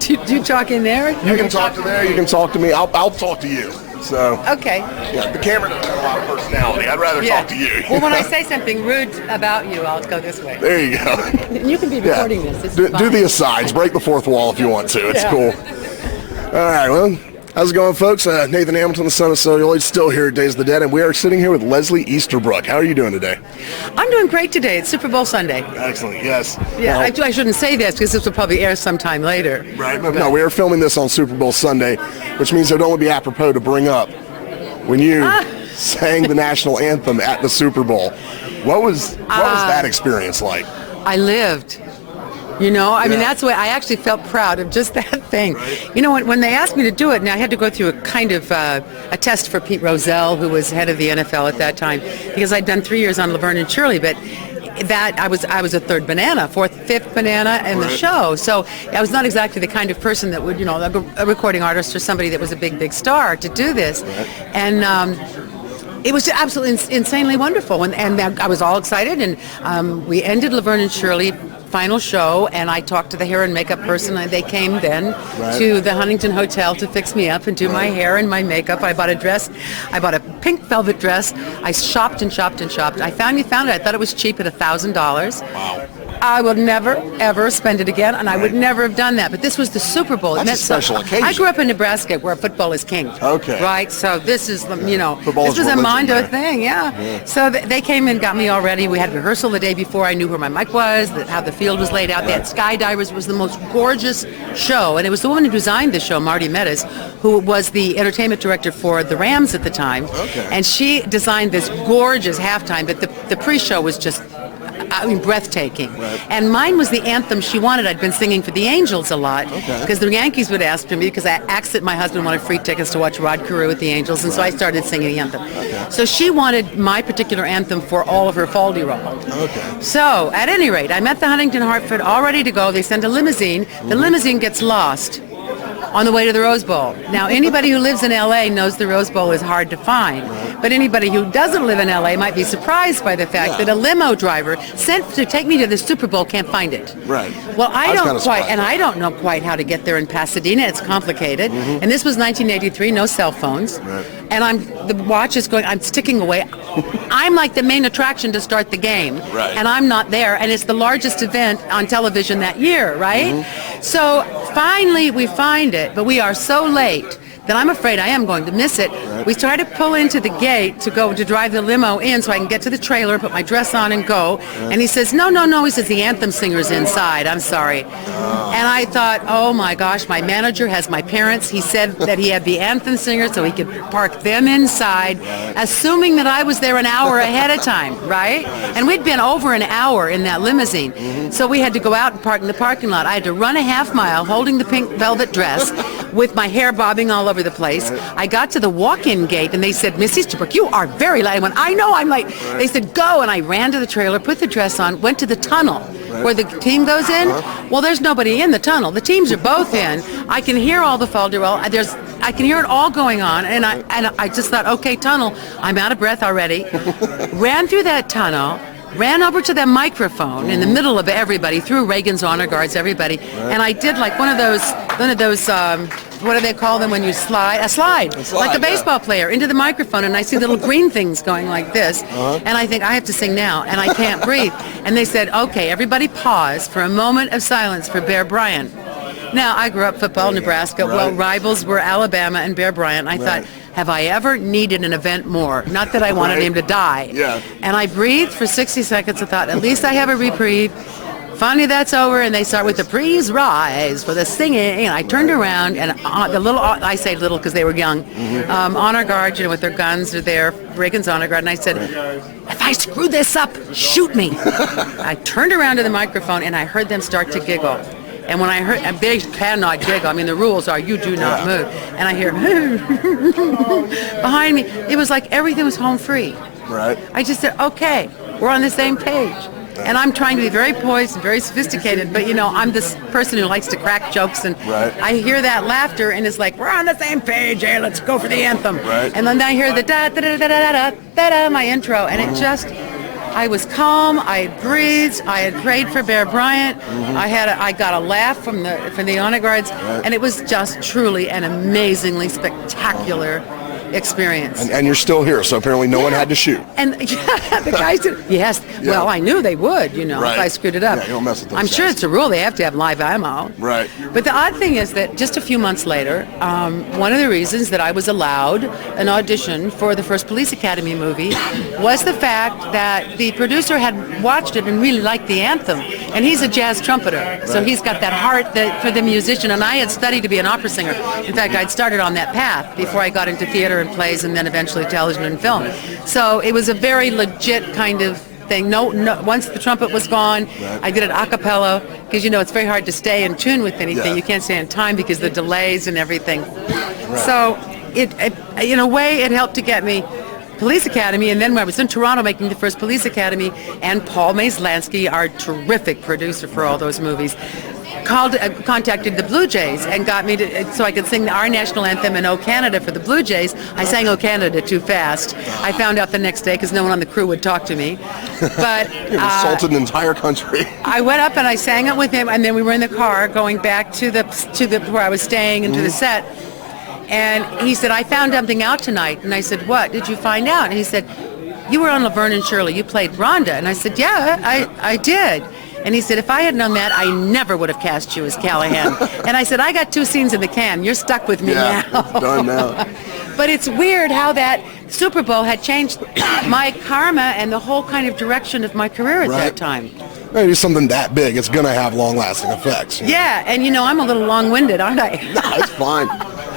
Do you talk in there? You can talk to there. You can talk to me. I'll talk to you. So. Okay. Yeah, the camera doesn't have a lot of personality. I'd rather talk to you. Well, when I say something rude about you, I'll go this way. There you go. And you can be recording this. Do the asides. Break the fourth wall if you want to. It's cool. All right, well. How's it going, folks? Nathan Hamilton, the Son of Celluloid, still here at Days of the Dead, and we are sitting here with Leslie Easterbrook. How are you doing today? I'm doing great today. It's Super Bowl Sunday. Excellent, yes. Yeah, well, I shouldn't say this because this will probably air sometime later. Right, but no, we are filming this on Super Bowl Sunday, which means it would only be apropos to bring up when you sang the national anthem at the Super Bowl. What was that experience like? I lived. You know, I mean, that's why I actually felt proud of just that thing. Right. You know, when they asked me to do it, and I had to go through a kind of a test for Pete Rozelle, who was head of the NFL at that time, because I'd done 3 years on Laverne and Shirley, but that I was a third banana, fifth banana in the show. So I was not exactly the kind of person that would, you know, a recording artist or somebody that was a big star to do this. Right. And it was absolutely insanely wonderful. And I was all excited, and we ended Laverne and Shirley final show, and I talked to the hair and makeup person, and they came then to the Huntington Hotel to fix me up and do my hair and my makeup. I bought a dress. I bought a pink velvet dress. I shopped and shopped and shopped. I finally found it. I thought it was cheap at $1,000. Wow. I will never, ever spend it again, and I would never have done that. But this was the Super Bowl. That's a special occasion. I grew up in Nebraska where football is king. Okay. Right? So this is, you know, football this was a Mondo there. thing, yeah. So they came and got me all ready. We had rehearsal the day before. I knew where my mic was, how the field was laid out. They had skydivers. It was the most gorgeous show. And it was the woman who designed the show, Marty Meadows, who was the entertainment director for the Rams at the time. Okay. And she designed this gorgeous halftime, but the pre-show was just, I mean, breathtaking. Right. And mine was the anthem she wanted. I'd been singing for the Angels a lot Okay. because the Yankees would ask for me because my husband wanted free tickets to watch Rod Carew with the Angels, and so I started singing the anthem. Okay. So she wanted my particular anthem for all of her Faldy-Roll. Okay. So at any rate, I'm at the Huntington Hartford, all ready to go. They send a limousine. The limousine gets lost on the way to the Rose Bowl. Now, anybody who lives in L.A. knows the Rose Bowl is hard to find. But anybody who doesn't live in L.A. might be surprised by the fact that a limo driver sent to take me to the Super Bowl can't find it. Right. Well, I don't know quite how to get there in Pasadena. It's complicated. And this was 1983, no cell phones. Right. And the watch is going, I'm sticking away. I'm like the main attraction to start the game. Right. And I'm not there. And it's the largest event on television that year, right? So finally we find it, but we are so late that I'm afraid I am going to miss it. Right. We try to pull into the gate to drive the limo in so I can get to the trailer, put my dress on and go. Right. And he says, no. He says, the anthem singer's inside. I'm sorry. And I thought, oh my gosh, my manager has my parents. He said that he had the anthem singer so he could park them inside, assuming that I was there an hour ahead of time, right? And we'd been over an hour in that limousine. So we had to go out and park in the parking lot. I had to run a half mile holding the pink velvet dress with my hair bobbing all over the place. I got to the walk-in gate and they said, Miss Easterbrook, you are very late. I went, I know, I'm late. They said, go. And I ran to the trailer, put the dress on, went to the tunnel where the team goes in. Well, there's nobody in the tunnel. The teams are both in. I can hear all the Falderell. I can hear it all going on. And I just thought, okay, tunnel, I'm out of breath already. Ran through that tunnel, ran over to the microphone in the middle of everybody, through Reagan's honor guards, everybody, and I did like one of those, what do they call them when you slide? A slide, like a baseball player, into the microphone, and I see little green things going like this, and I think, I have to sing now, and I can't breathe. And they said, okay, everybody pause for a moment of silence for Bear Bryant. Now, I grew up football, Nebraska. Well, rivals were Alabama and Bear Bryant. I thought, have I ever needed an event more? Not that I wanted him to die. Yeah. And I breathed for 60 seconds. I thought, at least I have a reprieve. Finally, that's over, and they start with the "Please Rise" for the singing. And I turned around, and I say little because they were young, honor guard, you know, with their guns are there, Reagan's honor guard, and I said, if I screw this up, shoot me. I turned around to the microphone, and I heard them start to giggle. And when I heard, and they cannot giggle. I mean, the rules are you do not move. And I hear behind me. It was like everything was home free. Right. I just said, okay, we're on the same page. And I'm trying to be very poised and very sophisticated, but you know, I'm this person who likes to crack jokes, and I hear that laughter, and it's like, we're on the same page. Hey, let's go for the anthem. Right. And then I hear the da da da da da da da da, my intro, and it just I was calm. I had breathed. I had prayed for Bear Bryant. I got a laugh from the honor guards, and it was just truly an amazingly spectacular experience. And you're still here, so apparently no one had to shoot. And the guys said, yes. Yeah. Well, I knew they would, if I screwed it up. Yeah, you don't mess with those I'm guys. sure it's a rule. They have to have live ammo. Right. But the odd thing is that just a few months later, one of the reasons that I was allowed an audition for the first Police Academy movie was the fact that the producer had watched it and really liked the anthem. And he's a jazz trumpeter, so he's got that heart for the musician. And I had studied to be an opera singer. In fact, I'd started on that path before I got into theater and plays and then eventually television and film. So it was a very legit kind of thing. No, once the trumpet was gone, I did it a cappella because it's very hard to stay in tune with anything. Yeah. You can't stay in time because of the delays and everything. So it in a way it helped to get me Police Academy, and then when I was in Toronto making the first Police Academy, and Paul Maslansky, our terrific producer for all those movies, contacted the Blue Jays and got me so I could sing our national anthem in "O Canada" for the Blue Jays. I sang "O Canada" too fast. I found out the next day because no one on the crew would talk to me. But you insulted an entire country. I went up and I sang it with him, and then we were in the car going back to the where I was staying and to the set. And he said, I found something out tonight. And I said, what did you find out? And he said, you were on Laverne and Shirley. You played Rhonda. And I said, yeah, I did. And he said, if I had known that, I never would have cast you as Callahan. And I said, I got 2 scenes in the can. You're stuck with me now. It's done now. But it's weird how that Super Bowl had changed my karma and the whole kind of direction of my career at that time. Maybe something that big, it's going to have long-lasting effects. Yeah, and I'm a little long-winded, aren't I? No, it's fine.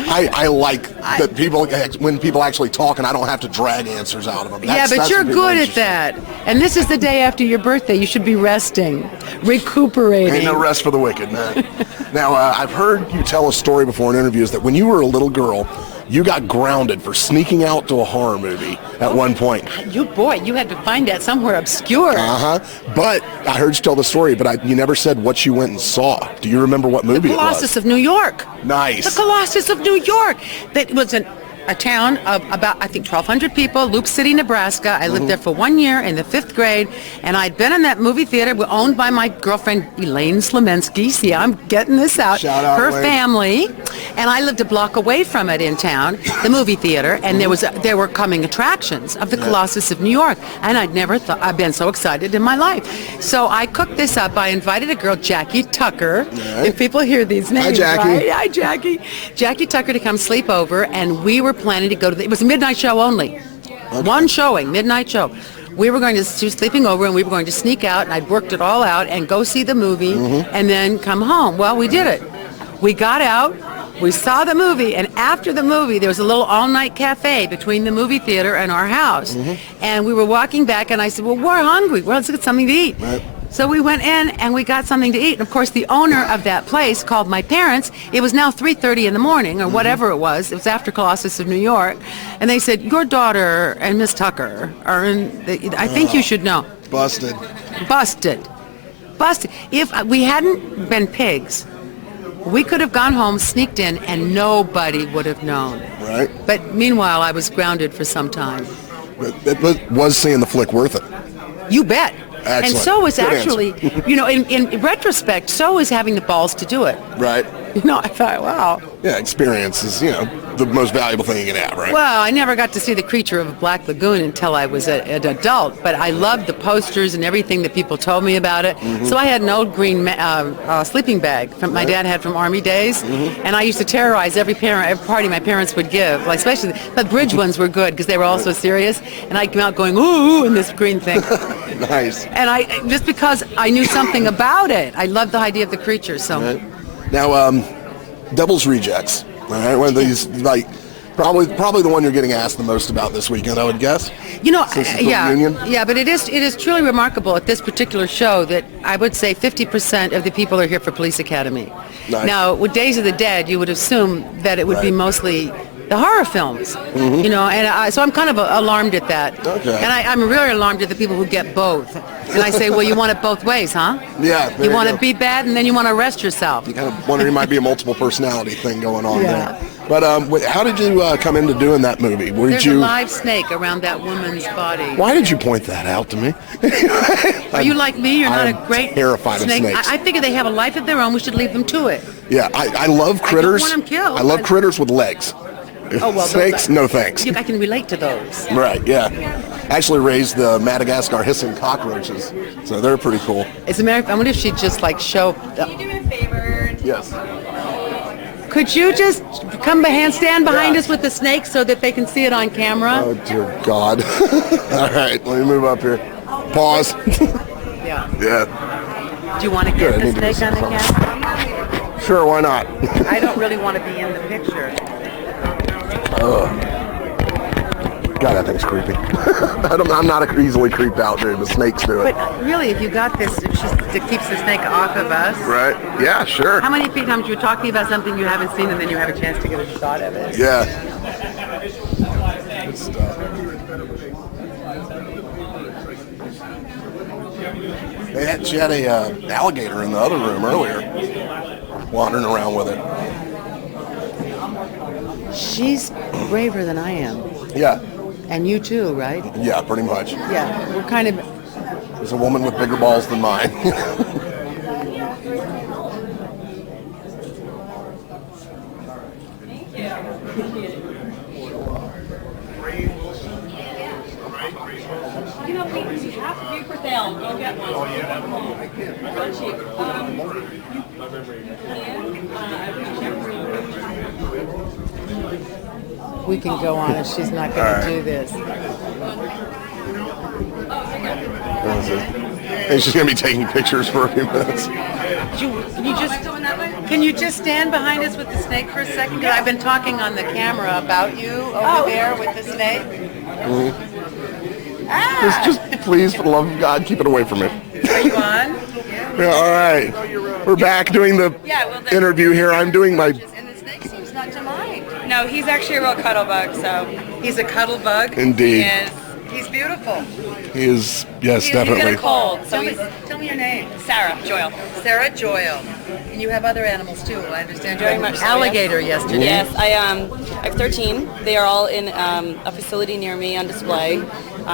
I like that when people actually talk and I don't have to drag answers out of them. But you're good at that. And this is the day after your birthday. You should be resting, recuperating. Ain't no rest for the wicked, man. Now, I've heard you tell a story before in interviews that when you were a little girl, you got grounded for sneaking out to a horror movie at one point. You had to find that somewhere obscure. But I heard you tell the story, but you never said what you went and saw. Do you remember what movie it was? The Colossus of New York. Nice. The Colossus of New York. That was a town of about, I think, 1,200 people, Loop City, Nebraska. I lived there for 1 year in the 5th grade, and I'd been in that movie theater owned by my girlfriend, Elaine Slemensky. See, I'm getting this out. Shout out, her Elaine. Family. And I lived a block away from it in town, the movie theater, and there were coming attractions of the Colossus of New York, and I'd never thought, I've been so excited in my life. So I cooked this up. I invited a girl, Jackie Tucker. If people hear these names, Hi, Jackie. right? Hi, Jackie. Jackie Tucker to come sleep over, and we were planning to go to it was a midnight show only. One showing, midnight show. We were going to, she was sleeping over, and we were going to sneak out, and I'd worked it all out, and go see the movie, and then come home. Well, we did it. We got out, we saw the movie, and after the movie, there was a little all-night cafe between the movie theater and our house. And we were walking back, and I said, well, we're hungry. Well, let's get something to eat. Right. So we went in, and we got something to eat. And, of course, the owner of that place called my parents. It was now 3:30 in the morning, or whatever it was. It was after Colossus of New York. And they said, your daughter and Miss Tucker are in, I think you should know. Busted. Busted. If we hadn't been pigs, we could have gone home, sneaked in, and nobody would have known. Right. But meanwhile, I was grounded for some time. But was seeing the flick worth it? You bet. Excellent. And so was Good actually, in retrospect, so is having the balls to do it. Right. I thought, wow. Yeah, experience is, the most valuable thing you can have, right? Well, I never got to see the creature of Black Lagoon until I was an adult, but I loved the posters and everything that people told me about it. So I had an old green sleeping bag from my dad had from Army days, and I used to terrorize every party my parents would give, like especially the bridge ones were good because they were all so serious, and I'd come out going, ooh, in this green thing. Nice. And just because I knew something about it, I loved the idea of the creature, so. Right. Now, Devil's Rejects. All right, one of these, probably the one you're getting asked the most about this weekend, I would guess. Yeah, but it is truly remarkable at this particular show that I would say 50% of the people are here for Police Academy. Nice. Now, with Days of the Dead, you would assume that it would be mostly the horror films, so I'm kind of alarmed at that. Okay. And I'm really alarmed at the people who get both. And I say, well, you want it both ways, huh? Yeah. You want to be bad, and then you want to arrest yourself. You kind of wonder, it might be a multiple personality thing going on there. But how did you come into doing that movie? There's a live snake around that woman's body. Why did you point that out to me? Are you like me? You're not I'm a great terrified snake. of snakes. I figure they have a life of their own. We should leave them to it. Yeah, I love critters. I don't want them killed. I love critters with legs. Oh, well, snakes, no thanks. I can relate to those. Right, yeah. Actually raised the Madagascar hissing cockroaches, so they're pretty cool. As a matter of fact, I wonder if she'd just like show. Can you do me a favor? Yes. Could you just stand behind us with the snake so that they can see it on camera? Oh, dear God. All right, let me move up here. Pause. Yeah. Yeah. Do you want to get the Good, I need to snake do on the something. camera? Sure, why not? I don't really want to be in the picture. God, that thing's creepy. I'm not easily creeped out, dude. The snakes do it. But really, if you got this, it keeps the snake off of us. Right? Yeah, sure. How many times you're talking about something you haven't seen and then you have a chance to get a shot of it? Yeah. Good stuff. She had a alligator in the other room earlier, wandering around with it. She's braver than I am. Yeah. And you too, right? Yeah, pretty much. Yeah, we're kind of... There's a woman with bigger balls than mine. You know, you have to be for sale. Go get one. Oh, yeah. So cheap. We can go on if she's not going to do this. And she's going to be taking pictures for a few minutes. Can you just stand behind us with the snake for a second? Because I've been talking on the camera about you over there with the snake. Mm-hmm. Ah! Just please, for the love of God, keep it away from me. Are you on? Yeah, all right. We're back doing the interview here. I'm doing my... And the snake seems not to mind. No, he's actually a real cuddle bug, so. He's a cuddle bug? Indeed. Yes. He's beautiful. He is, yes, He's definitely. got a cold, so Tell me your name. Sarah Joyle. Sarah Joyle. And you have other animals too, I understand. You Very had much an so, alligator yesterday. Yes, I have 13. They are all in a facility near me on display.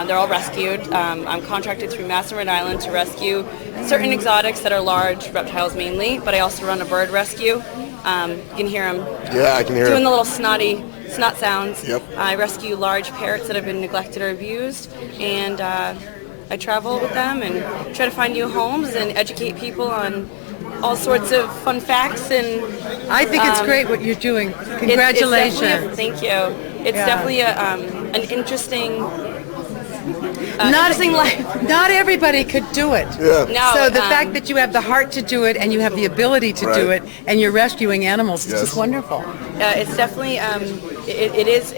They're all rescued. I'm contracted through Mass and Rhode Island to rescue certain exotics that are large, reptiles mainly, but I also run a bird rescue. You can hear them Yeah, I can hear doing it. the little snot sounds. Yep. I rescue large parrots that have been neglected or abused, and I travel with them and try to find new homes and educate people on all sorts of fun facts. And I think it's great what you're doing. Congratulations. Thank you. It's definitely an interesting life. Not everybody could do it. Yeah. No, So the fact that you have the heart to do it and you have the ability to do Right. it and you're rescuing animals is Yes. just wonderful. it's definitely it's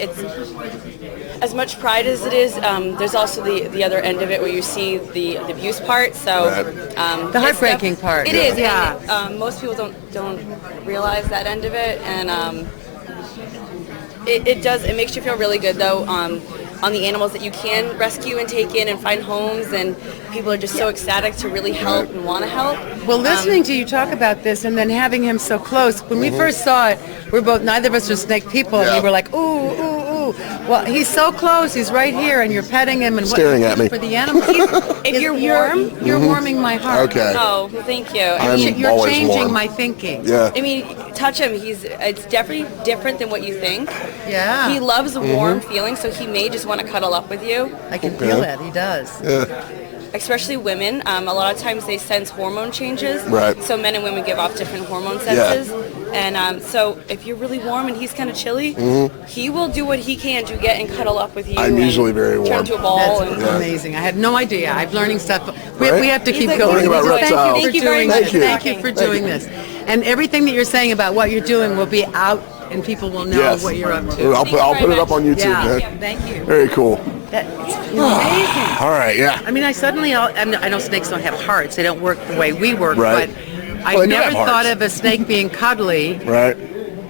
as much pride as it is. There's also the other end of it where you see the abuse part. So Right. The heartbreaking part. It is. Yeah. And, most people don't realize that end of it, and it makes you feel really good though. On the animals that you can rescue and take in and find homes, and people are just so ecstatic to really help and want to help. Well, listening to you talk about this and then having him so close, when we first saw it, neither of us are snake people, and Yeah. we were like, ooh, ooh, ooh. Well, he's so close, he's right here, and you're petting him and Staring at me. for the animals. If you're warm, you're warming my heart. Okay. oh, thank you. I'm You're always changing warm. my thinking. Yeah. I mean, touch him. It's definitely different than what you think. Yeah. He loves a warm feeling, so he may just want to cuddle up with you. I can feel it. He does. Yeah. Especially women. A lot of times they sense hormone changes. Right. So men and women give off different hormone senses. And so if you're really warm and he's kind of chilly, he will do what he can to get and cuddle up with you. I'm and usually very turn warm. into a ball. That's And, amazing. I had no idea. I'm learning stuff. Right? We have to keep like, going. learning about reptiles. Thank you for Thank you very doing much. this. Thank you. Thank you for doing this. And everything that you're saying about what you're doing will be out, and people will know Yes. what you're up to. I'll put it up on YouTube, Yeah. man. Thank you. Very cool. That's amazing. All right, yeah. I mean, I know snakes don't have hearts. They don't work the way we work, Right. but Well, I they do never have hearts. thought of a snake being cuddly Right.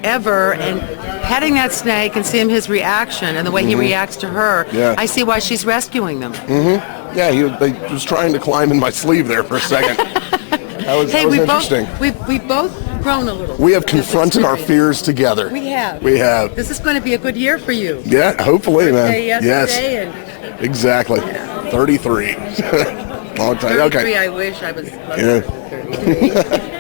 ever, and petting that snake and seeing his reaction and the way he reacts to her, Yeah. I see why she's rescuing them. Yeah, he was trying to climb in my sleeve there for a second. That was Hey, we both interesting. we both grown a little. We have confronted our fears together. We have. We have. This is going to be a good year for you. Yeah, hopefully, man. Yesterday Yes. Exactly. 33. Long time. 33, Okay. I wish I was. Yeah. 33.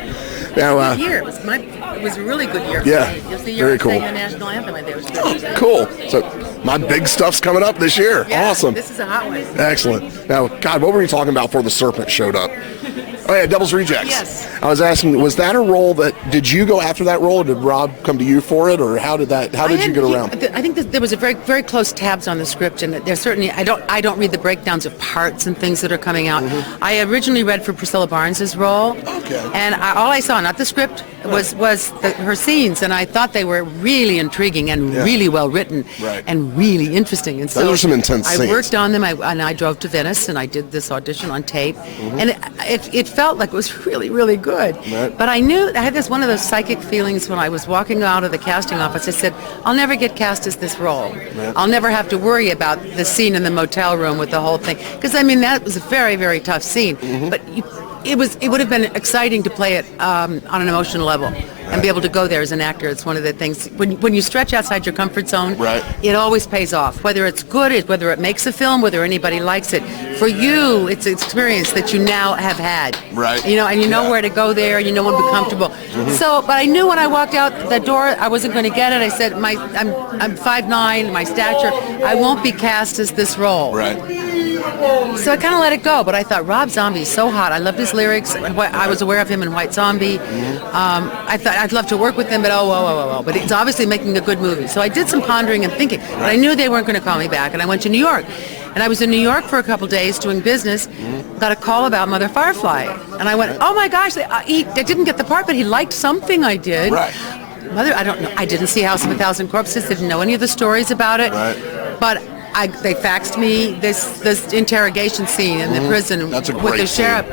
Now, Good year. It was a really good year. Yeah, For me. It was the year very I sang cool. the national anthem. I think it was good. cool. So my big stuff's coming up this year. Yeah, Awesome. This is a hot one. Excellent. Now, God, what were you talking about before the serpent showed up? Oh yeah, Devil's Rejects. Yes. I was asking, was that a role did you go after that role, or did Rob come to you for it, or how did you get around? I think that there was a very, very close tabs on the script, and there's certainly, I don't read the breakdowns of parts and things that are coming out. Mm-hmm. I originally read for Priscilla Barnes's role. Okay. And all I saw, not the script, was her scenes, and I thought they were really intriguing and really well written Right. and really interesting. And Those are some intense I scenes. worked on them, and I drove to Venice, and I did this audition on tape, and it felt like it was really, really good. Right. But I had this one of those psychic feelings when I was walking out of the casting office. I said, I'll never get cast as this role. Right. I'll never have to worry about the scene in the motel room with the whole thing. Because, I mean, that was a very, very tough scene. But it would have been exciting to play it on an emotional level and be able to go there as an actor. It's one of the things, when you stretch outside your comfort zone, Right. it always pays off. Whether it's good, whether it makes a film, whether anybody likes it. For you, it's an experience that you now have had. Right. You know, and you know where to go there, you know when to be comfortable. So, but I knew when I walked out the door, I wasn't going to get it. I said, I'm 5'9", my stature, I won't be cast as this role. Right. So I kind of let it go, but I thought Rob Zombie's so hot. I loved his lyrics. I was aware of him in White Zombie. I thought I'd love to work with him, but but it's obviously making a good movie. So I did some pondering and thinking, but I knew they weren't going to call me back, and I went to New York. And I was in New York for a couple days doing business, got a call about Mother Firefly. And I went, oh my gosh, I didn't get the part, but he liked something I did. Right. Mother, I don't know. I didn't see House of a Thousand Corpses, didn't know any of the stories about it. Right. But they faxed me this interrogation scene in the prison That's a with great the sheriff.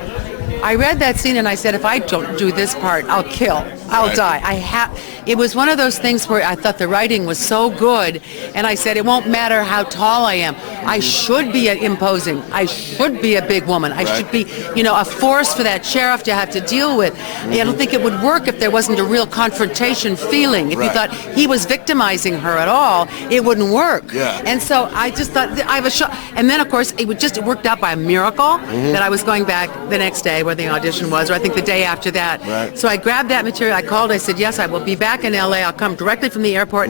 I read that scene and I said, if I don't do this part, I'll kill. I'll Right. die. It was one of those things where I thought the writing was so good, and I said, it won't matter how tall I am. I should be imposing. I should be a big woman. I should be, a force for that sheriff to have to deal with. I don't think it would work if there wasn't a real confrontation feeling. If you Right. thought he was victimizing her at all, it wouldn't work. Yeah. And so I just thought, I have a shot. And then, of course, it worked out by a miracle that I was going back the next day where the audition was, or I think the day after that. Right. So I grabbed that material. I called. I said, yes, I will be back in L.A. I'll come directly from the airport.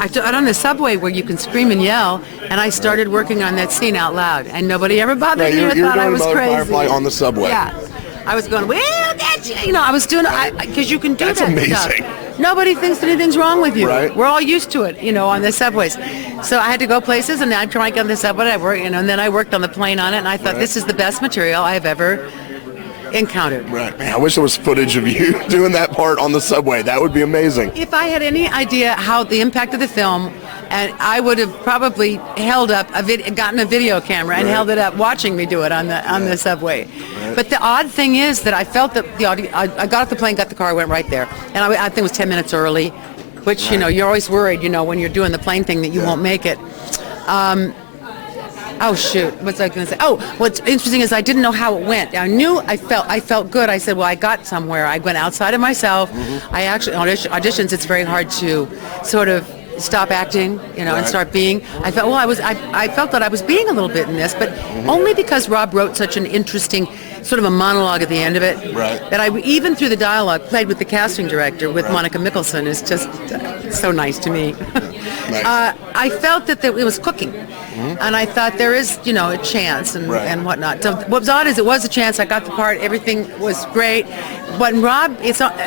I got on the subway where you can scream and yell, and I started working on that scene out loud. And nobody ever bothered me. You're Thought I doing was Mother crazy. Firefly on the subway. Yeah. I was going, well, that's, I was doing it, because you can do That's that amazing. stuff. Nobody thinks anything's wrong with you. Right. We're all used to it, on the subways. So I had to go places, and I'm trying to get on the subway. And then I worked on the plane on it, and I thought, this is the best material I've ever encountered. Right. Man, I wish there was footage of you doing that part on the subway. That would be amazing. If I had any idea how the impact of the film, and I would have probably held up gotten a video camera and held it up, watching me do it on the subway. Right. But the odd thing is that I felt that the audience. I got off the plane, got the car, went right there, and I think it was 10 minutes early, which you're always worried, when you're doing the plane thing that you won't make it. Oh shoot! What's I going to say? Oh, what's interesting is I didn't know how it went. I knew I felt good. I said, well, I got somewhere. I went outside of myself. I actually auditions. It's very hard to sort of stop acting, and start being. I felt I felt that I was being a little bit in this, but only because Rob wrote such an interesting sort of a monologue at the end of it. Right. That I even through the dialogue played with the casting director with Monica Mickelson is just so nice to me. Nice. I felt that it was cooking. And I thought there is, a chance and whatnot. So what was odd is it was a chance. I got the part. Everything was great. But Rob,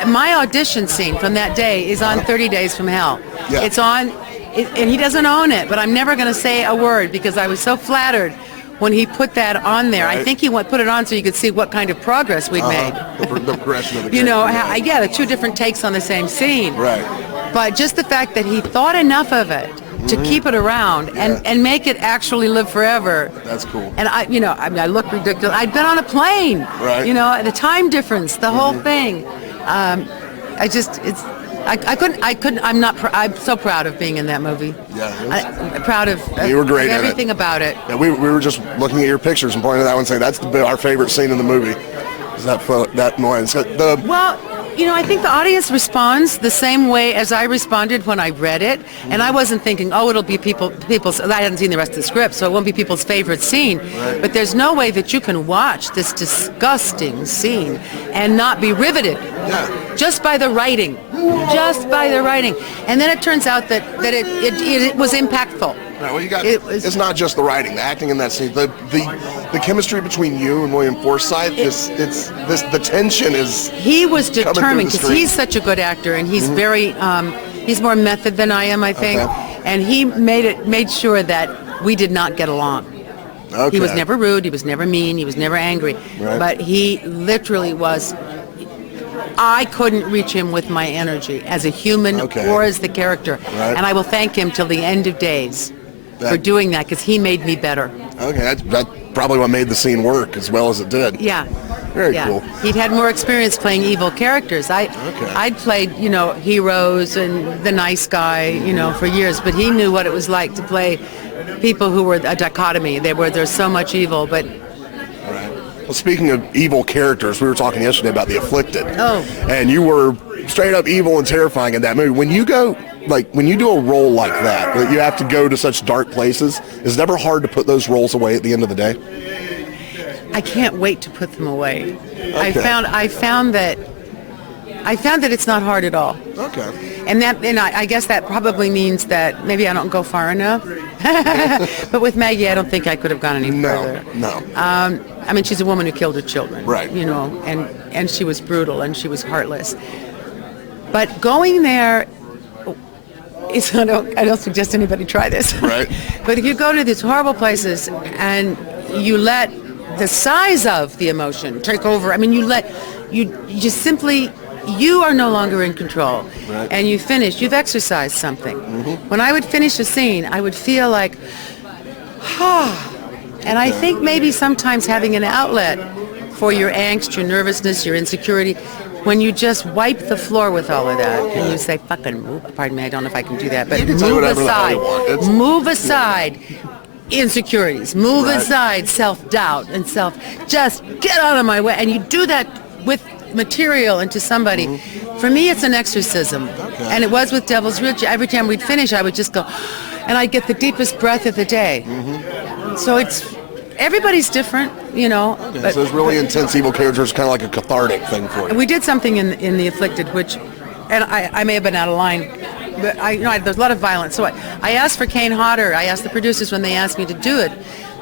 my audition scene from that day is on 30 Days from Hell. Yeah. It's on, and he doesn't own it. But I'm never going to say a word because I was so flattered when he put that on there. Right. I think he put it on so you could see what kind of progress we'd made. The progression of the character. The two different takes on the same scene. Right. But just the fact that he thought enough of it to keep it around and make it actually live forever. That's cool. And I look ridiculous. I'd been on a plane. Right. The time difference, the whole thing. I'm so proud of being in that movie. Yeah. I'm proud of You were great in it. everything about it. Yeah, we were just looking at your pictures and pointing to that one, saying that's our favorite scene in the movie. Is that one? Well, I think the audience responds the same way as I responded when I read it, and I wasn't thinking, oh, it'll be people's. I hadn't seen the rest of the script, so it won't be people's favorite scene. Right. But there's no way that you can watch this disgusting scene and not be riveted. Yeah. Just by the writing, and then it turns out that it was impactful. Right, well, you got. It's not just the writing, the acting in that scene, the chemistry between you and William Forsythe. The tension is. He was determined because he's such a good actor, and he's very. He's more method than I am, I think, and he made sure that we did not get along. Okay. He was never rude. He was never mean. He was never angry. Right. But he literally was. I couldn't reach him with my energy as a human or as the character, and I will thank him till the end of days for doing that because he made me better. Okay, that's probably what made the scene work as well as it did. Yeah. Very cool. He'd had more experience playing evil characters. I'd played, heroes and the nice guy, for years, but he knew what it was like to play people who were a dichotomy. There's so much evil, but. Right. Well, speaking of evil characters, we were talking yesterday about The Afflicted. Oh. And you were straight up evil and terrifying in that movie. When you do a role like that you have to go to such dark places, is it ever hard to put those roles away at the end of the day? I can't wait to put them away. Okay. I found that it's not hard at all. Okay. And I guess that probably means that maybe I don't go far enough. But with Maggie, I don't think I could have gone any further. No. I mean, she's a woman who killed her children. Right. And she was brutal and she was heartless. But going there, I don't suggest anybody try this. Right. But if you go to these horrible places and you let the size of the emotion take over, I mean, you just simply. You are no longer in control, and you've exercised something. Mm-hmm. When I would finish a scene, I would feel like, and I think maybe sometimes having an outlet for your angst, your nervousness, your insecurity, when you just wipe the floor with all of that, and you say, fucking move, pardon me, I don't know if I can do that, but move aside insecurities, move aside self-doubt and just get out of my way, and you do that with material into somebody. Mm-hmm. For me, it's an exorcism. Okay. And it was with Devil's Ridge. Every time we'd finish, I would just go, and I'd get the deepest breath of the day. Mm-hmm. So everybody's different, Okay, but, so those really intense evil characters kind of like a cathartic thing for you. We did something in The Afflicted, which, and I may have been out of line, but there's a lot of violence. So I asked for Kane Hodder. I asked the producers when they asked me to do it.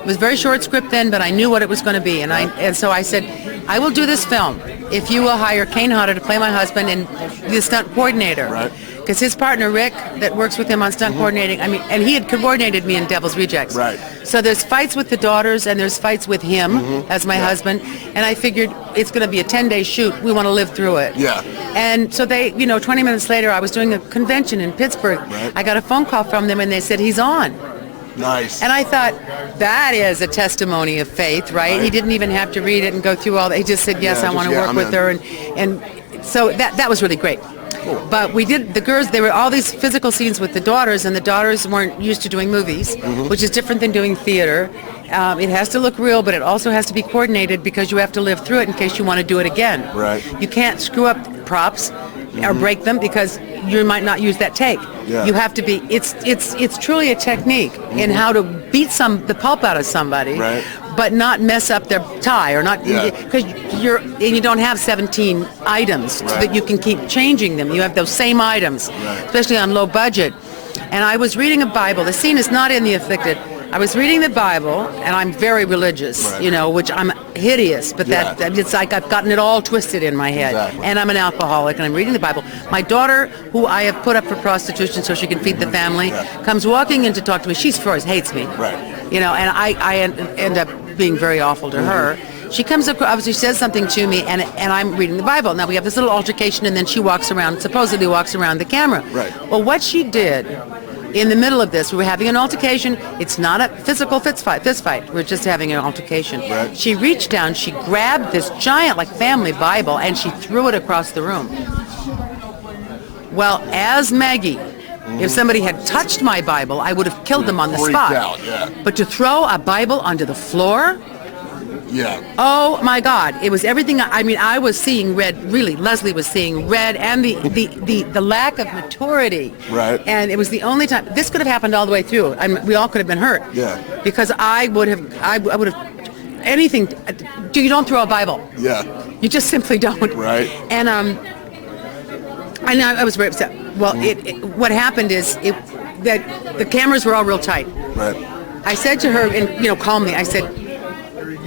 It was a very short script then, but I knew what it was going to be, and so I said, I will do this film if you will hire Kane Hodder to play my husband and be the stunt coordinator. Right. Because his partner Rick, that works with him on stunt coordinating, and he had coordinated me in Devil's Rejects. Right. So there's fights with the daughters and there's fights with him as my husband, and I figured it's going to be a 10-day shoot. We want to live through it. Yeah. And so they, 20 minutes later, I was doing a convention in Pittsburgh. Right. I got a phone call from them and they said he's on. Nice. And I thought, that is a testimony of faith, right? He didn't even have to read it and go through all that. He just said, yes, I want to work with her. And so that was really great. Cool. But we did, the girls, there were all these physical scenes with the daughters, and the daughters weren't used to doing movies, which is different than doing theater. It has to look real, but it also has to be coordinated because you have to live through it in case you want to do it again. Right. You can't screw up props or break them because you might not use that take. Yeah. You have to be, it's truly a technique in how to beat the pulp out of somebody, but not mess up their tie or not, because you don't have 17 items so that you can keep changing them. You have those same items, especially on low budget. And I was reading a Bible. The scene is not in The Afflicted. I was reading the Bible, and I'm very religious, which I'm hideous, but it's like I've gotten it all twisted in my head. Exactly. And I'm an alcoholic, and I'm reading the Bible. My daughter, who I have put up for prostitution so she can feed the family, comes walking in to talk to me. She first hates me, and I end up being very awful to her. She comes up, obviously says something to me, and I'm reading the Bible. Now we have this little altercation, and then she supposedly walks around the camera. Right. Well, what she did in the middle of this, we were having an altercation. It's not a physical fist fight. We're just having an altercation. Right. She reached down, she grabbed this giant, family Bible, and she threw it across the room. Well, as Maggie, if somebody had touched my Bible, I would have killed them on the spot. Out, But to throw a Bible onto the floor, Yeah. Oh my God! It was everything. I mean, I was seeing red. Really, Leslie was seeing red, and the lack of maturity. Right. And it was the only time this could have happened all the way through. I mean, we all could have been hurt. Yeah. Because I would have anything. You don't throw a Bible. Yeah. You just simply don't. Right. And I was very upset. Well, what happened is that the cameras were all real tight. Right. I said to her, and calmly, I said,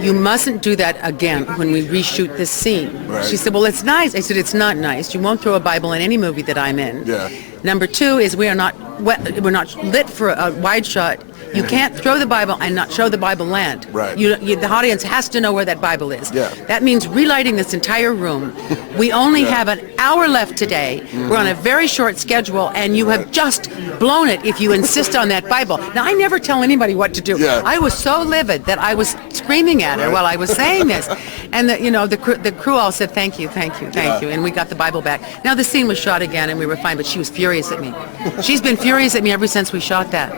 "You mustn't do that again when we reshoot this scene." Right. She said, "Well, it's nice." I said, "It's not nice. You won't throw a Bible in any movie that I'm in." Yeah. Number two is we're not lit for a wide shot. You can't throw the Bible and not show the Bible land. Right. The audience has to know where that Bible is. Yeah. That means relighting this entire room. We only have an hour left today. We're on a very short schedule, and you have just blown it if you insist on that Bible. Now, I never tell anybody what to do. Yeah. I was so livid that I was screaming at her while I was saying this. And the crew all said, thank you, and we got the Bible back. Now, the scene was shot again, and we were fine, but she was furious at me. She's been furious at me ever since we shot that.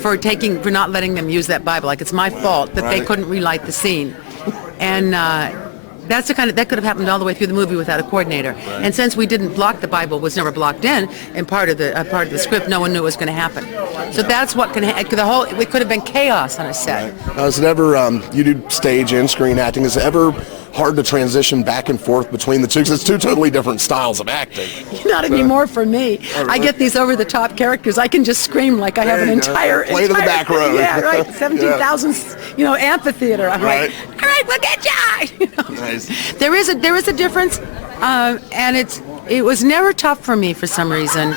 For not letting them use that Bible, like it's my fault that they couldn't relight the scene, and that's that could have happened all the way through the movie without a coordinator. Right. And since we didn't block the Bible, was never blocked in, and part of the script, no one knew it was going to happen. So that's what can it could have been chaos on a set. Right. Is it ever you do stage and screen acting? Is it ever hard to transition back and forth between the two? Because it's two totally different styles of acting. Not anymore for me. I get these over-the-top characters. I can just scream like I have an entire play to the back row. Yeah, right. 17,000, amphitheater. I'm right. like, all right, we'll get you. Nice. There is a difference, and it was never tough for me for some reason.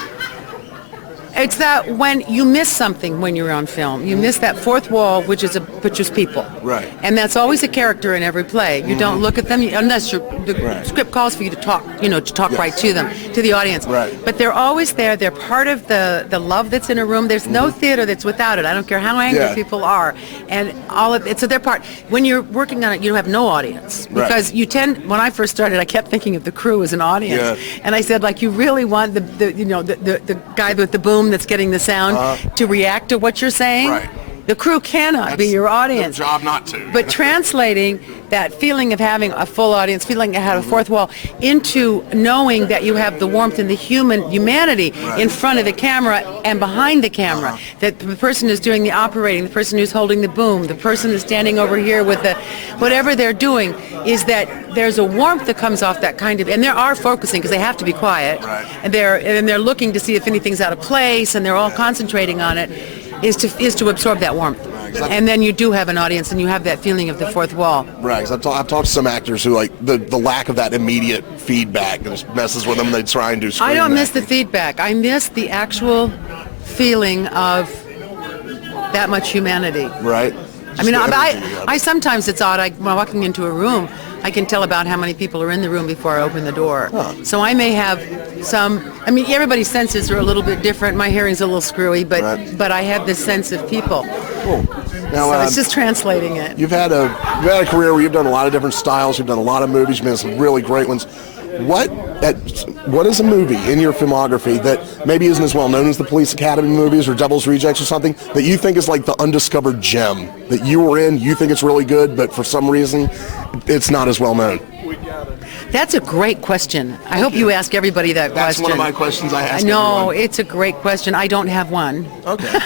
It's that when you miss something when you're on film, you miss that fourth wall, which is people. Right. And that's always a character in every play. You don't look at them unless the script calls for you to talk, to talk right to them, to the audience. Right. But they're always there. They're part of the love that's in a room. There's no theater that's without it. I don't care how angry people are, and all of it. So they're part. When you're working on it, you have no audience because you tend. When I first started, I kept thinking of the crew as an audience, and I said, like, you really want the guy with the boom that's getting the sound to react to what you're saying. Right. The crew cannot be your audience. Their job not to. But translating that feeling of having a full audience, feeling you had a fourth wall, into knowing that you have the warmth and the humanity in front of the camera and behind the camera. That the person who's doing the operating, the person who's holding the boom, the person that's standing over here with the whatever they're doing, is that there's a warmth that comes off that kind of, and they are focusing because they have to be quiet, and they're looking to see if anything's out of place, and they're all concentrating on it. Is to absorb that warmth, and then you do have an audience, and you have that feeling of the fourth wall. Right, because I've talked to some actors who like the lack of that immediate feedback just messes with them. They try and do screen I don't miss acting. the feedback. I miss the actual feeling of that much humanity. Right. I mean, I sometimes it's odd. When I'm walking into a room, I can tell about how many people are in the room before I open the door. So I may have everybody's senses are a little bit different. My hearing's a little screwy, but I have this sense of people. Cool. Now, so it's just translating it. You've had a career where you've done a lot of different styles. You've done a lot of movies. You've been in some really great ones. What is a movie in your filmography that maybe isn't as well known as the Police Academy movies or Devil's Rejects or something that you think is like the undiscovered gem that you were in, you think it's really good, but for some reason it's not as well known? That's a great question. I hope you ask everybody that question. That's one of my questions I ask No, everyone. it's a great question. I don't have one. Okay.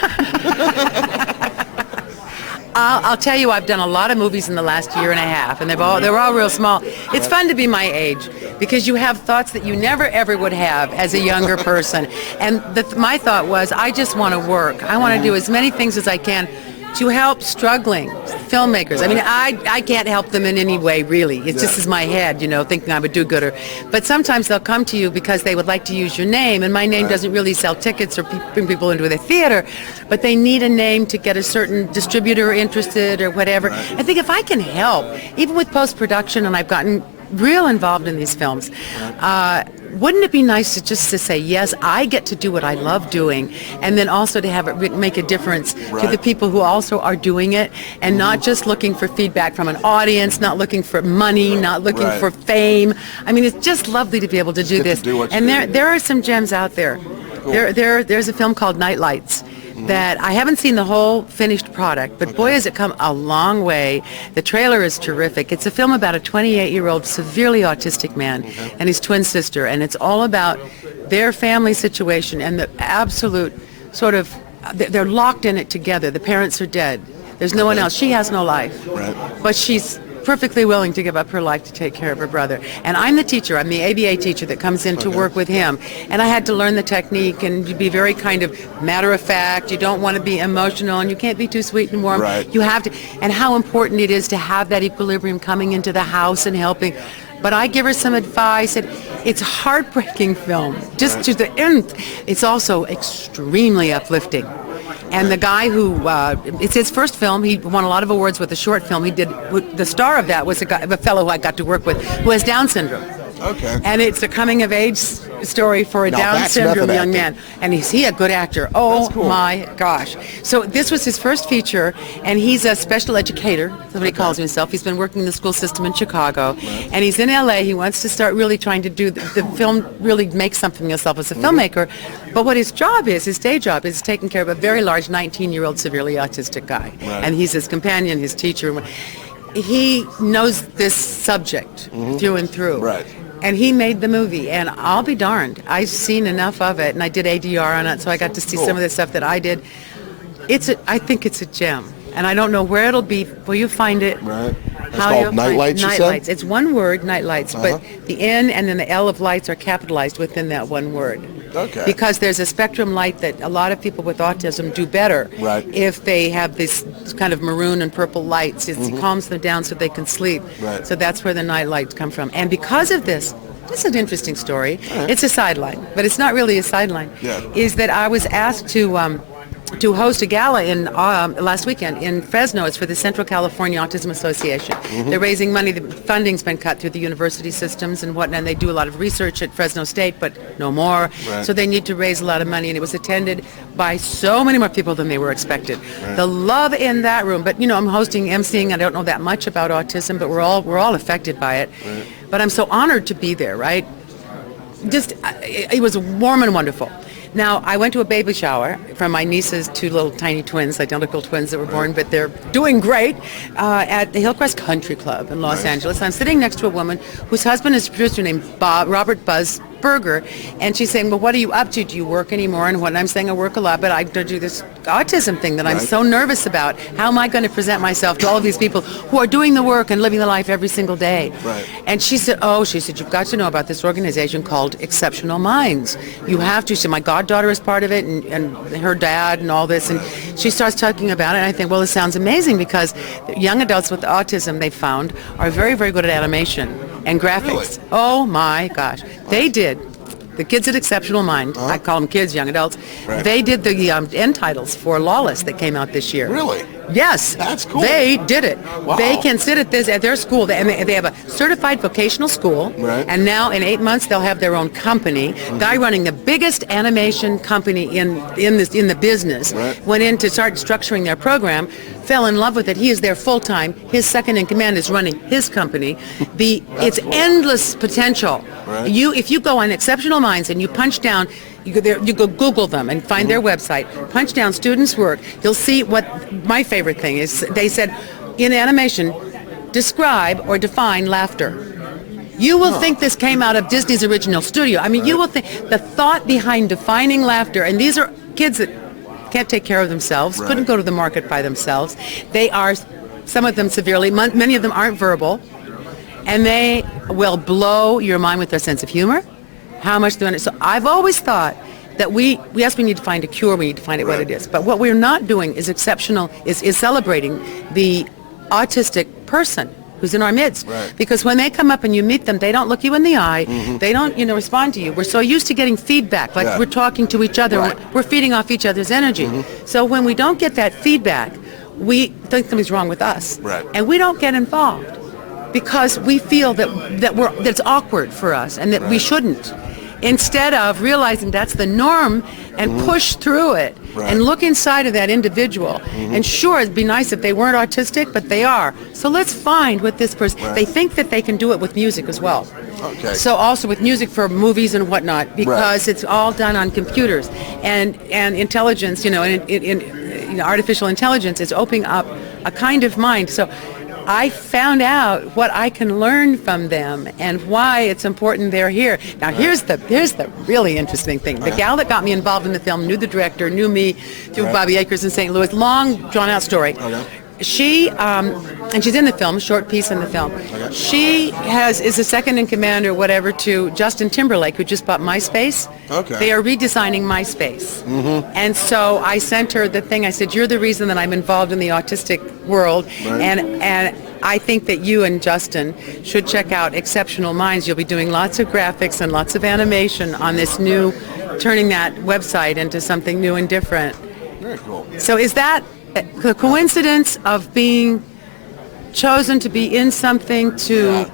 I'll tell you, I've done a lot of movies in the last year and a half, and they're all real small. It's fun to be my age because you have thoughts that you never ever would have as a younger person. And my thought was, I just want to work. I want to do as many things as I can to help struggling filmmakers. I mean, I can't help them in any way, really. It's just as my head, thinking I'm a do-gooder. But sometimes they'll come to you because they would like to use your name, and my name doesn't really sell tickets or bring people into the theater, but they need a name to get a certain distributor interested or whatever. I think if I can help, even with post-production, and I've gotten real involved in these films, wouldn't it be nice to say, yes, I get to do what I love doing, and then also to have it make a difference to the people who also are doing it, and not just looking for feedback from an audience, not looking for money, not looking for fame. I mean, it's just lovely to be able to do this. And there are some gems out there. Cool. There's a film called Night Lights, that I haven't seen the whole finished product, but boy, has it come a long way. The trailer is terrific. It's a film about a 28-year-old severely autistic man and his twin sister, and it's all about their family situation and the absolute sort of, they're locked in it together. The parents are dead. There's no one else. She has no life. Right. But she's perfectly willing to give up her life to take care of her brother. And I'm the teacher. I'm the ABA teacher that comes in to work with him. And I had to learn the technique and be very kind of matter of fact. You don't want to be emotional and you can't be too sweet and warm. Right. You have to, and how important it is to have that equilibrium coming into the house and helping. But I give her some advice. It's a heartbreaking film, just to the end. It's also extremely uplifting. And the guy who, it's his first film. He won a lot of awards with a short film. He did, the star of that was a fellow who I got to work with who has Down syndrome. Okay. And it's a coming-of-age story for a Now Down that's syndrome method young acting. man. And is he a good actor? Oh, That's cool. my gosh. So this was his first feature, and he's a special educator. That's what he calls himself. He's been working in the school system in Chicago. And he's in L.A. He wants to start really trying to do the film, really make something of himself as a filmmaker. But what his job is, his day job, is taking care of a very large 19-year-old severely autistic guy. Right. And he's his companion, his teacher. He knows this subject through and through. Right. And he made the movie, and I'll be darned. I've seen enough of it, and I did ADR on it, so I got to see some of the stuff that I did. I think it's a gem, and I don't know where it'll be. Will you find it? Right. It's How called you'll Night find Lights, you Night said? Lights. It's one word, Night Lights, but the N and then the L of lights are capitalized within that one word. Okay. Because there's a spectrum light that a lot of people with autism do better Right. if they have this kind of maroon and purple lights. It calms them down so they can sleep. Right. So that's where the night lights come from. And because of this is an interesting story. It's a sideline, but it's not really a sideline. Yeah. Is that I was asked to host a gala in last weekend in Fresno. It's for the Central California Autism Association. They're raising money. The funding's been cut through the university systems and whatnot. And they do a lot of research at Fresno State, but no more. Right. So they need to raise a lot of money, and it was attended by so many more people than they were expected. The love in that room. But I'm emceeing. I don't know that much about autism, but we're all affected by it. But I'm so honored to be there. Right? It was warm and wonderful. Now, I went to a baby shower from my niece's two little tiny twins, identical twins that were born, but they're doing great, at the Hillcrest Country Club in Los Angeles. I'm sitting next to a woman whose husband is a producer named Robert Buzz Berger, and she's saying, well, what are you up to? Do you work anymore? And I'm saying I work a lot, but I do this autism thing that I'm so nervous about. How am I going to present myself to all of these people who are doing the work and living the life every single day? Right. And she said, you've got to know about this organization called Exceptional Minds. You have to. So my goddaughter is part of it, and her dad and all this. And she starts talking about it, and I think, well, this sounds amazing, because young adults with autism, they found, are very, very good at animation and graphics. Really? Oh, my gosh. They did. The kids at Exceptional Mind, I call them kids, young adults, they did the end titles for Lawless that came out this year. Really? Yes. That's cool. They did it. Wow. They can sit at their school, and they have a certified vocational school, and now in 8 months they'll have their own company. Guy running the biggest animation company in the business went in to start structuring their program, fell in love with it. He is there full time. His second in command is running his company. It's endless potential. If you go on Exceptional Minds and you punch down, you go Google them and find their website, punch down students' work, you'll see what my favorite thing is. They said, in animation, describe or define laughter. You will think this came out of Disney's original studio. I mean, you will think the thought behind defining laughter, and these are kids that can't take care of themselves, couldn't go to the market by themselves. They are, some of them severely, many of them aren't verbal, and they will blow your mind with their sense of humor, how much they understand. So I've always thought that we need to find a cure, we need to find out what it is. But what we're not doing is is celebrating the autistic person who's in our midst. Because when they come up and you meet them, they don't look you in the eye, they don't respond to you. We're so used to getting feedback, like we're talking to each other, we're feeding off each other's energy. So when we don't get that feedback, we think something's wrong with us. And we don't get involved because we feel that it's awkward for us and that we shouldn't. instead of realizing that's the norm and push through it and look inside of that individual. And sure, it'd be nice if they weren't autistic, but they are. So let's find what this person, they think that they can do it with music as well. Okay. So also with music for movies and whatnot, because it's all done on computers and intelligence, in artificial intelligence is opening up a kind of mind. So I found out what I can learn from them and why it's important they're here. Now here's the really interesting thing. The gal that got me involved in the film knew the director, knew me through Bobby Akers in St. Louis. Long drawn out story. She and she's in the film, short piece in the film. She is a second in command or whatever to Justin Timberlake, who just bought MySpace. They are redesigning MySpace. And so I sent her the thing. I said, you're the reason that I'm involved in the autistic world, and I think that you and Justin should check out Exceptional Minds. You'll be doing lots of graphics and lots of animation on this new, turning that website into something new and different. Very cool. So is that the coincidence of being chosen to be in something to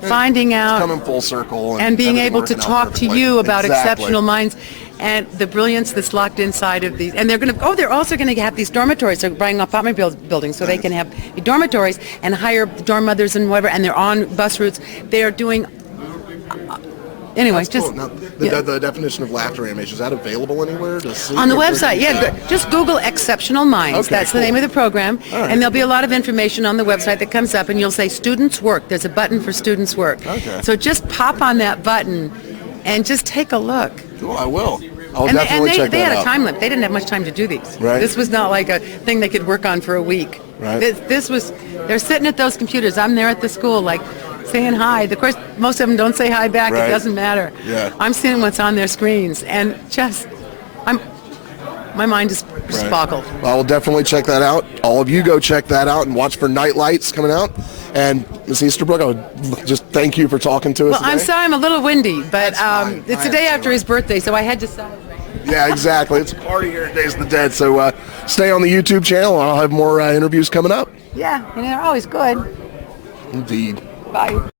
finding out, coming full circle, and being able to talk to you about Exceptional Minds and the brilliance that's locked inside of these. And they're also going to have these dormitories. They're buying apartment buildings so they can have dormitories and hire dorm mothers and whatever, and they're on bus routes. They are doing anyway, That's cool. Now, the definition of laughter animation, is that available anywhere to see? On the website, just Google Exceptional Minds. Okay, That's the name of the program. Right. And there'll be a lot of information on the website that comes up, and you'll say Students Work. There's a button for Students Work. So just pop on that button and just take a look. Cool, I will. I'll definitely check that out. They had a time limit. They didn't have much time to do these. This was not like a thing they could work on for a week. This was, they're sitting at those computers. I'm there at the school, like, saying hi. Of course, most of them don't say hi back. It doesn't matter. I'm seeing what's on their screens, and my mind is boggled. Well, I will definitely check that out. All of you go check that out and watch for Night Lights coming out. And Ms. Easterbrook, I would just thank you for talking to us today. I'm sorry I'm a little windy, but it's the day after his birthday, so I had to celebrate. Yeah, exactly. It's a party here at Days of the Dead. So stay on the YouTube channel, and I'll have more interviews coming up. Yeah, and they're always good. Indeed. Bye.